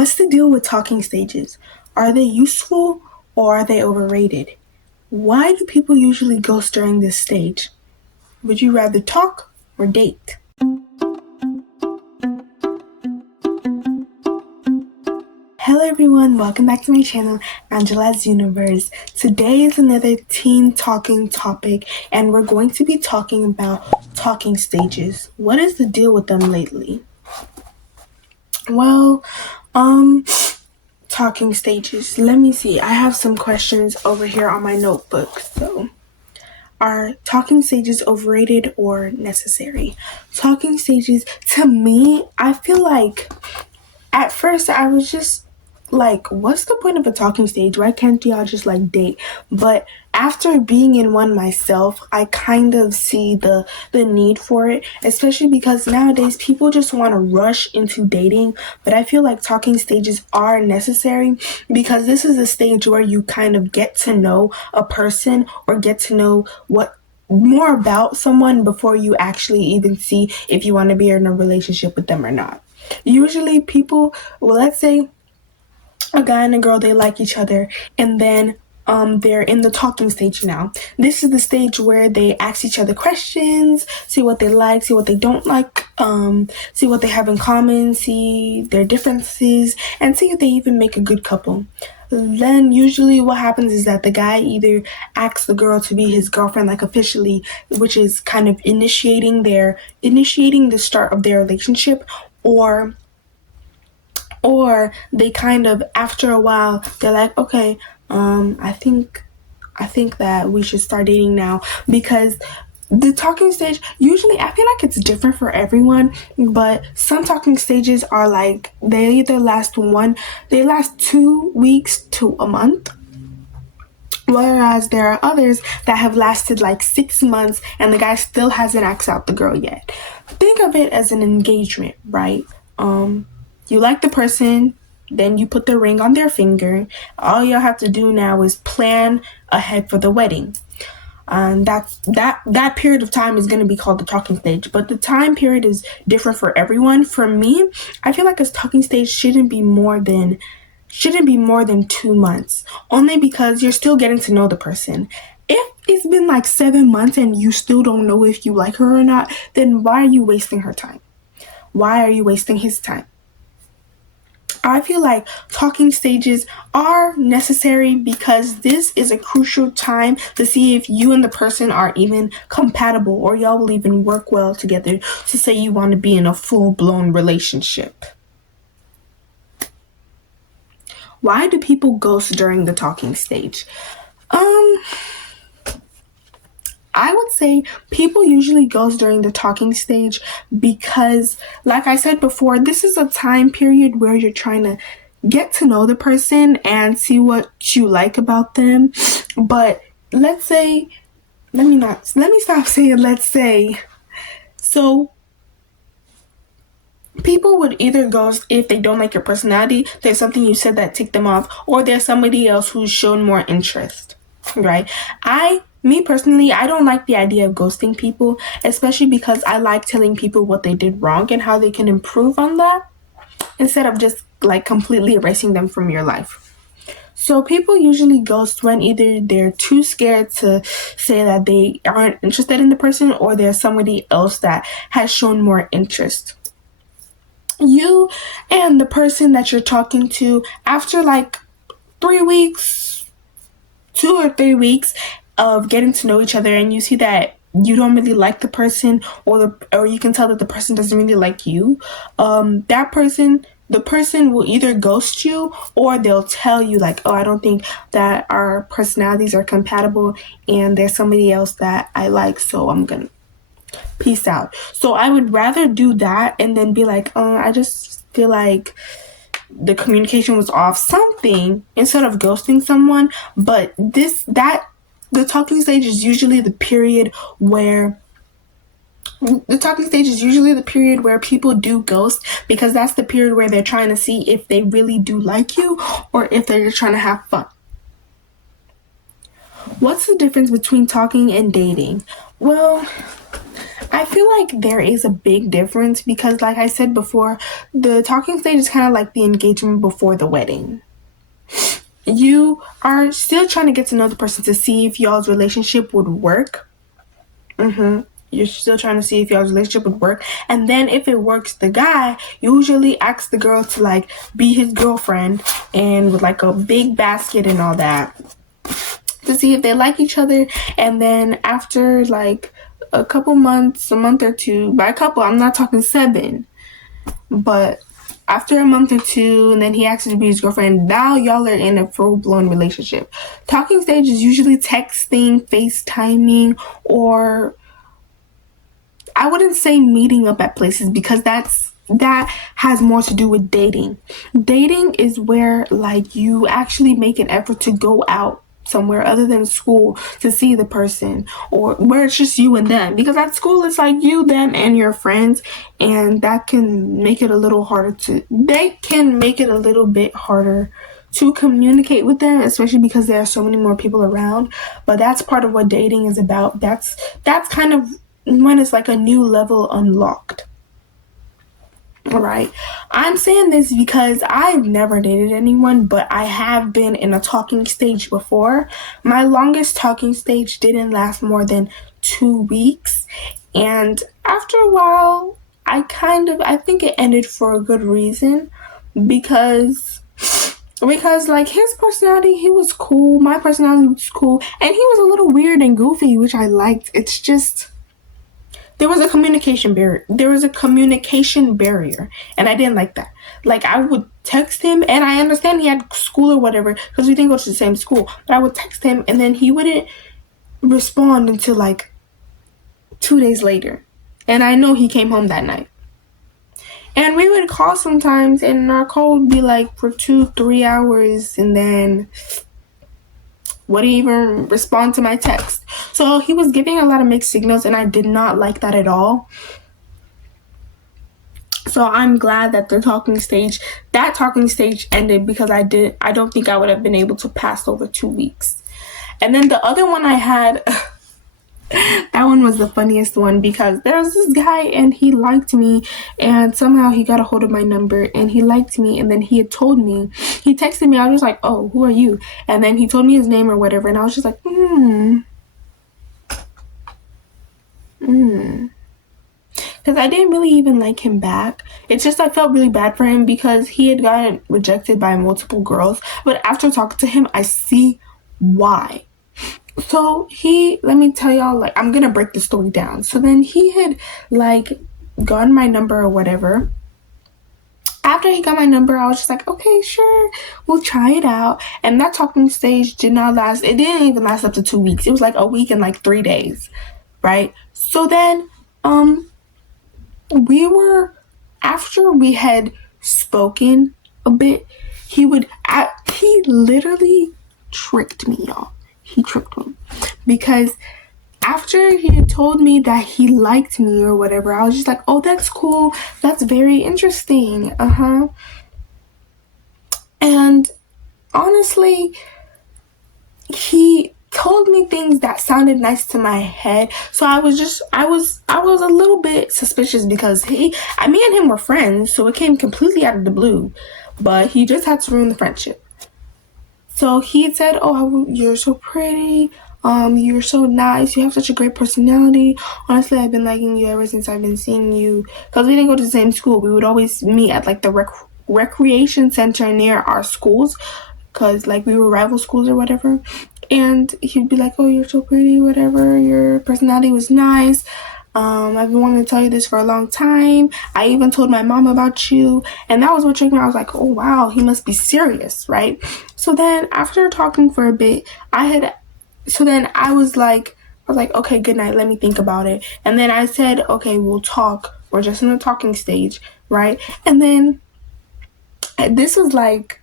What's the deal with talking stages? Are they useful or are they overrated? Why do people usually ghost during this stage? Would you rather talk or date? Hello everyone, welcome back to my channel, Angela's Universe. Today is another teen talking topic and we're going to be talking about talking stages. What is the deal with them lately? Well, talking stages. Let me see. I have some questions over here on my notebook. So, are talking stages overrated or necessary? Talking stages, to me, I feel like at first I was just like, what's the point of a talking stage? Why can't y'all just like date? But after being in one myself, I kind of see the need for it, especially because nowadays people just want to rush into dating. But I feel like talking stages are necessary because this is a stage where you kind of get to know a person or get to know what more about someone before you actually even see if you want to be in a relationship with them or not. Usually people, well, let's say a guy and a girl, they like each other, and then they're in the talking stage now. This is the stage where they ask each other questions, see what they like, see what they don't like, see what they have in common, see their differences, and see if they even make a good couple. Then usually what happens is that the guy either asks the girl to be his girlfriend, like officially, which is kind of initiating the start of their relationship, or they kind of, after a while, they're like, okay, I think that we should start dating now. Because the talking stage, usually I feel like it's different for everyone, but some talking stages are like, they either last 2 weeks to a month, whereas there are others that have lasted like 6 months and the guy still hasn't asked out the girl yet. Think of it as an engagement, right? You like the person, then you put the ring on their finger. All y'all have to do now is plan ahead for the wedding. That period of time is going to be called the talking stage, but the time period is different for everyone. For me, I feel like a talking stage shouldn't be more than 2 months, only because you're still getting to know the person. If it's been like 7 months and you still don't know if you like her or not, then why are you wasting her time? Why are you wasting his time? I feel like talking stages are necessary because this is a crucial time to see if you and the person are even compatible or y'all will even work well together to say you want to be in a full-blown relationship. Why do people ghost during the talking stage? I would say people usually ghost during the talking stage because, like I said before, this is a time period where you're trying to get to know the person and see what you like about them. But let's say, let me stop saying let's say. So people would either ghost if they don't like your personality, there's something you said that ticked them off, or there's somebody else who's shown more interest, right? Me personally, I don't like the idea of ghosting people, especially because I like telling people what they did wrong and how they can improve on that instead of just like completely erasing them from your life. So people usually ghost when either they're too scared to say that they aren't interested in the person or there's somebody else that has shown more interest. You and the person that you're talking to, after like 3 weeks, 2 or 3 weeks of getting to know each other, and you see that you don't really like the person, or you can tell that the person doesn't really like you, the person will either ghost you or they'll tell you like, oh, I don't think that our personalities are compatible and there's somebody else that I like, so I'm gonna peace out. So I would rather do that and then be like, I just feel like the communication was off, something, instead of ghosting someone. But the talking stage is usually the period where people do ghost, because that's the period where they're trying to see if they really do like you or if they're just trying to have fun. What's the difference between talking and dating? Well, I feel like there is a big difference because, like I said before, the talking stage is kind of like the engagement before the wedding. You are still trying to get to know the person to see if y'all's relationship would work. You're still trying to see if y'all's relationship would work. And then if it works, the guy usually asks the girl to like be his girlfriend and with like a big basket and all that to see if they like each other. And then after like a couple months, a month or two, by a couple, I'm not talking 7, but after a month or two, and then he asks you to be his girlfriend, now y'all are in a full-blown relationship. Talking stage is usually texting, FaceTiming, or I wouldn't say meeting up at places because that has more to do with dating. Dating is where like you actually make an effort to go out somewhere other than school to see the person, or where it's just you and them, because at school it's like you, them, and your friends, and that can make it a little harder to communicate with them, especially because there are so many more people around. But that's part of what dating is about. That's kind of when it's like a new level unlocked. All right. I'm saying this because I've never dated anyone, but I have been in a talking stage before. My longest talking stage didn't last more than 2 weeks. And after a while, I think it ended for a good reason because like his personality, he was cool. My personality was cool. And he was a little weird and goofy, which I liked. It's just, there was a communication barrier, and I didn't like that. Like, I would text him, and I understand he had school or whatever because we didn't go to the same school, but I would text him and then he wouldn't respond until like 2 days later, and I know he came home that night. And we would call sometimes, and our call would be like for 2-3 hours, and then wouldn't even respond to my text. So he was giving a lot of mixed signals, and I did not like that at all. So I'm glad that that talking stage ended because I don't think I would have been able to pass over 2 weeks. And then the other one I had, that one was the funniest one because there was this guy and he liked me, and somehow he got a hold of my number and he liked me, and then he texted me. I was just like, oh, who are you? And then he told me his name or whatever, and I was just like, because I didn't really even like him back. It's just I felt really bad for him because he had gotten rejected by multiple girls, but after talking to him, I see why. So let me tell y'all, like, I'm gonna break the story down. So then he had like gotten my number or whatever. After he got my number, I was just like, okay, sure, we'll try it out. And that talking stage did not last. It didn't even last up to 2 weeks. It was like a week and like 3 days, right? So then, after we had spoken a bit, he literally tricked me, y'all. He tricked me because after he had told me that he liked me or whatever, I was just like, oh, that's cool. That's very interesting. And honestly, he told me things that sounded nice to my head. So I was a little bit suspicious because me and him were friends. So it came completely out of the blue, but he just had to ruin the friendship. So he had said, oh, you're so pretty. You're so nice. You have such a great personality. Honestly, I've been liking you ever since I've been seeing you. Because we didn't go to the same school. We would always meet at like the recreation center near our schools. Because like we were rival schools or whatever. And he'd be like, oh, you're so pretty, whatever. Your personality was nice. I've been wanting to tell you this for a long time. I even told my mom about you. And that was what tricked me. I was like, oh, wow, he must be serious, right? So then after talking for a bit, I was like, okay, good night. Let me think about it. And then I said, okay, we'll talk. We're just in the talking stage, right? And then this was like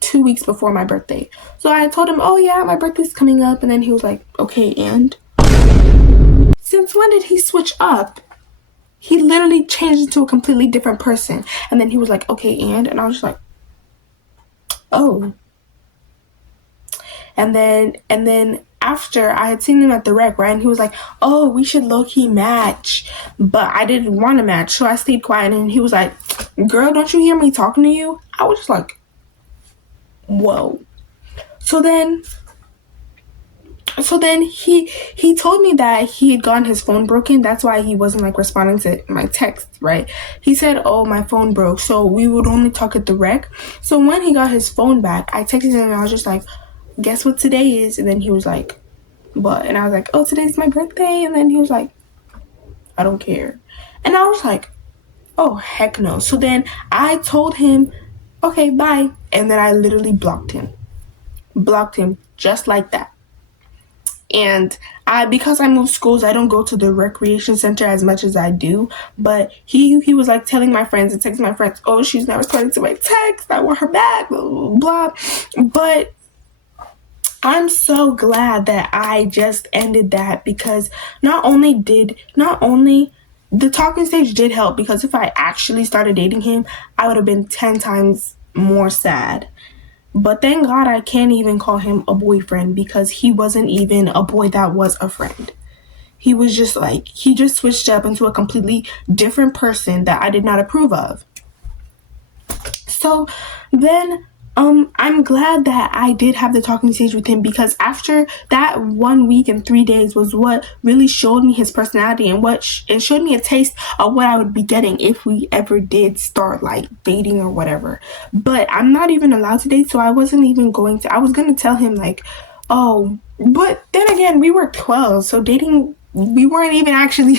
2 weeks before my birthday. So I told him, oh yeah, my birthday's coming up. And then he was like, okay, and? Since when did he switch up? He literally changed into a completely different person. And then he was like, okay, and I was just like, oh. And then after I had seen him at the rec, right? And he was like, oh, we should low-key match. But I didn't want to match, so I stayed quiet. And he was like, girl, don't you hear me talking to you? I was just like, whoa. So then he told me that he had gotten his phone broken. That's why he wasn't like responding to my text, right? He said, oh, my phone broke, so we would only talk at the rec. So when he got his phone back, I texted him and I was just like, guess what today is? And then he was like, what? And I was like, oh, today's my birthday. And then he was like, I don't care. And I was like, oh, heck no. So then I told him, okay, bye. And then I literally blocked him just like that. And because I moved schools, I don't go to the recreation center as much as I do. But he was like telling my friends and texting my friends, oh, she's not responding to my text, I want her back, blah, blah, blah. But I'm so glad that I just ended that, because not only the talking stage did help, because if I actually started dating him, I would have been 10 times more sad. But thank God I can't even call him a boyfriend, because he wasn't even a boy that was a friend. He was just like, he just switched up into a completely different person that I did not approve of. So then I'm glad that I did have the talking stage with him, because after that 1 week and 3 days was what really showed me his personality, and it showed me a taste of what I would be getting if we ever did start like dating or whatever. But I'm not even allowed to date, so I wasn't even going to. I was going to tell him like, oh, but then again, we were 12, so dating, we weren't even actually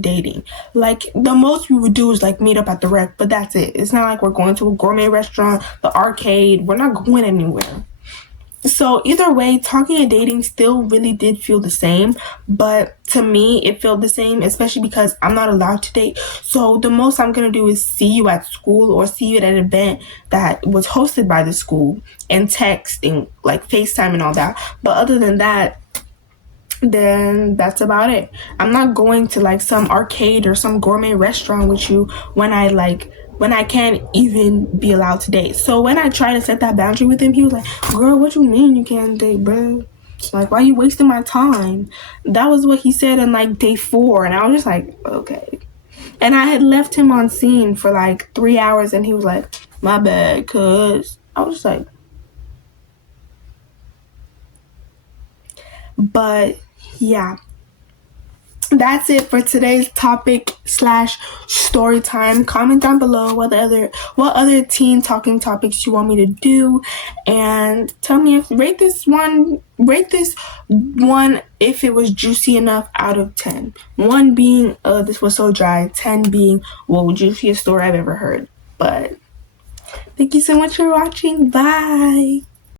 dating. Like, the most we would do is like meet up at the rec, but that's it. It's not like we're going to a gourmet restaurant, the arcade. We're not going anywhere. So either way, talking and dating still really did feel the same. But to me, it felt the same, especially because I'm not allowed to date. So the most I'm going to do is see you at school or see you at an event that was hosted by the school, and text and like FaceTime and all that. But other than that, then that's about it. I'm not going to like some arcade or some gourmet restaurant with you when I can't even be allowed to date. So when I tried to set that boundary with him, he was like, girl, what you mean you can't date, bro? Like, why are you wasting my time? That was what he said on like day 4. And I was just like, okay. And I had left him on scene for like 3 hours, and he was like, my bad, cuz. I was just like, but yeah, that's it for today's topic / story time. Comment down below what other teen talking topics you want me to do, and tell me if rate this one if it was juicy enough out of 10. 1 being this was so dry, 10 being juiciest story I've ever heard. But thank you so much for watching. Bye.